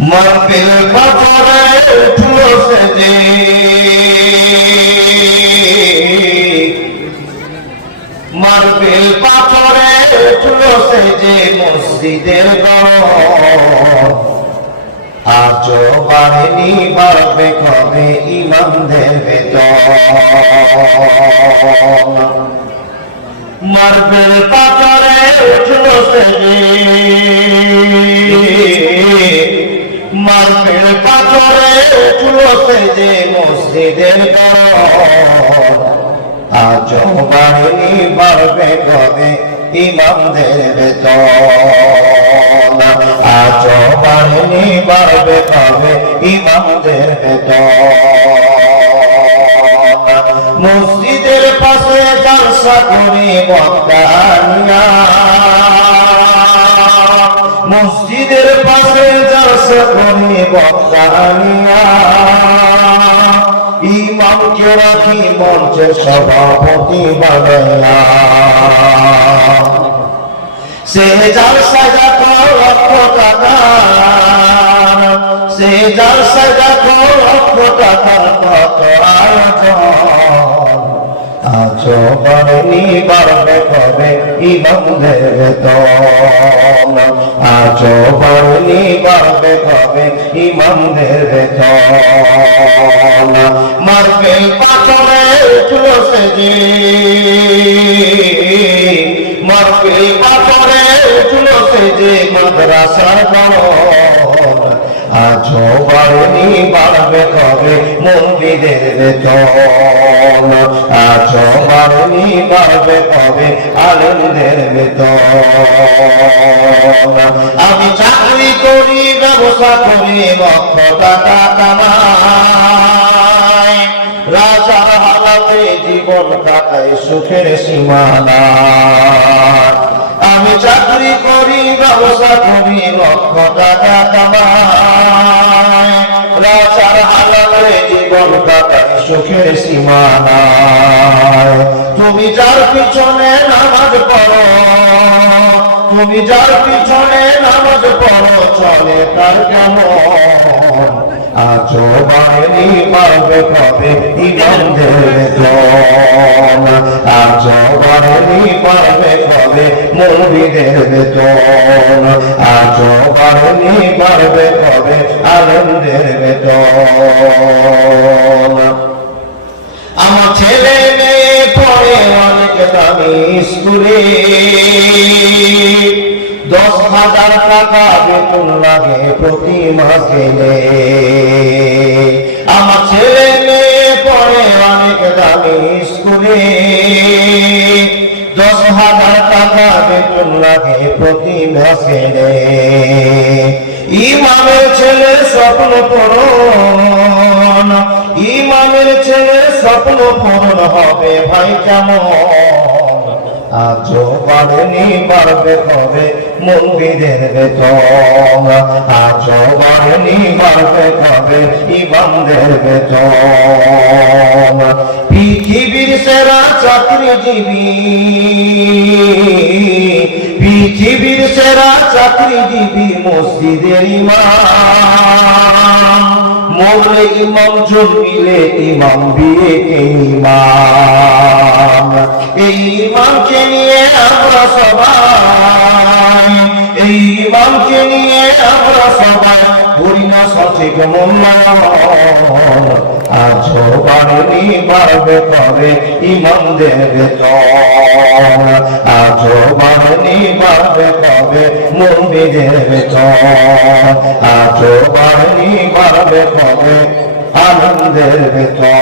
মাহফিল পাথরে উঠলো সেজে, মাহফিল পাথরে উঠলো সেজে মসজিদের ঘর। আজও বাড়েনি বাড়বে কবে ইমামদের বেতন। মাহফিল পাথরে উঠলো সেজে, মাহফিল পাথরে উঠলো সেজে মসজিদের ঘর। আজও বাড়েনি বাড়বে কবে ইমামদের বেতন। আজও বাড়েনি বাড়বে কবে ইমামদের বেতন। মসজিদের পাশে জলসা করে বক্তা আনিয়া, মসজিদের পাশে জলসা করে বক্তা আনিয়া। ইমামকে রাখি মঞ্চের সভাপতি বানাইয়া। সে জলসা যত লক্ষ টাকা, সে জলসা যত লক্ষ টাকা কত আয়োজন। আজও বাড়েনি বাড়বে কবে ইমামদের বেতন। আজও বাড়েনি বাড়বে কবে ইমামদের বেতন। মাহফিল পাথরে উঠলো সেজে, মাহফিল পাথরে উঠলো সেজে মাদ্রাসার ঘর। আজও বাড়েনি বাড়বে কবে মুফতিদের বেতন। আজও বাড়েনি বাড়বে কবে আলেমদের বেতন। আমি চাকরি করি ব্যবসা করি লক্ষ টাকা কামাই। রাজার হালাতে জীবন কাটাই সুখের সীমানা। আমি চাকরি করি ব্যবসা করি লক্ষ টাকা কামাই। রাজার হালাতে জীবন কাটাই সুখের সীমানা। তুমি যার পিছনে নামাজ পড়ো, তুমি যার পিছনে নামাজ পড়ো চলে তার কেমন। আজও বাড়েনি বাড়বে কবে ইমামদের বেতন। আজও বাড়েনি বাড়বে কবে মুফতিদের বেতন। আজও বাড়েনি বাড়বে কবে আলেমদের বেতন। আমার ছেলে মেয়ে পড়ে অনেক দামি স্কুলে, 10,000 টাকা বেতন লাগে প্রতি মাসে। আমার ছেলে মেয়ে পড়ে অনেক দামি স্কুলে, 10,000 টাকা বেতন লাগে প্রতি মাসে। ইমামের ছেলে স্বপ্ন পূরণ, ইমামের ছেলে স্বপ্ন পূরণ হবে ভাই কেমন। আজও বাড়েনি বাড়বে কবে মুফতিদের বেতন। আজও বাড়েনি বাড়বে কবে ইমামদের বেতন। পৃথিবীর সেরা চাকরিজীবী, পৃথিবীর সেরা চাকরিজীবী মসজিদের ইমাম। মরলে ইমাম, জন্মিলে ইমাম, বিয়েতে ইমাম। এই ইমামকে নিয়ে আমরা সবাই, এই ইমামকে নিয়ে আমরা সবাই করি না সঠিক মূল্যায়ন। আজও বাড়েনি বাড়বে কবে ইমামদের বেতন। আজও বাড়েনি বাড়বে কবে মুফতিদের বেতন। আজও বাড়েনি বাড়বে কবে আলেমদের বেতন।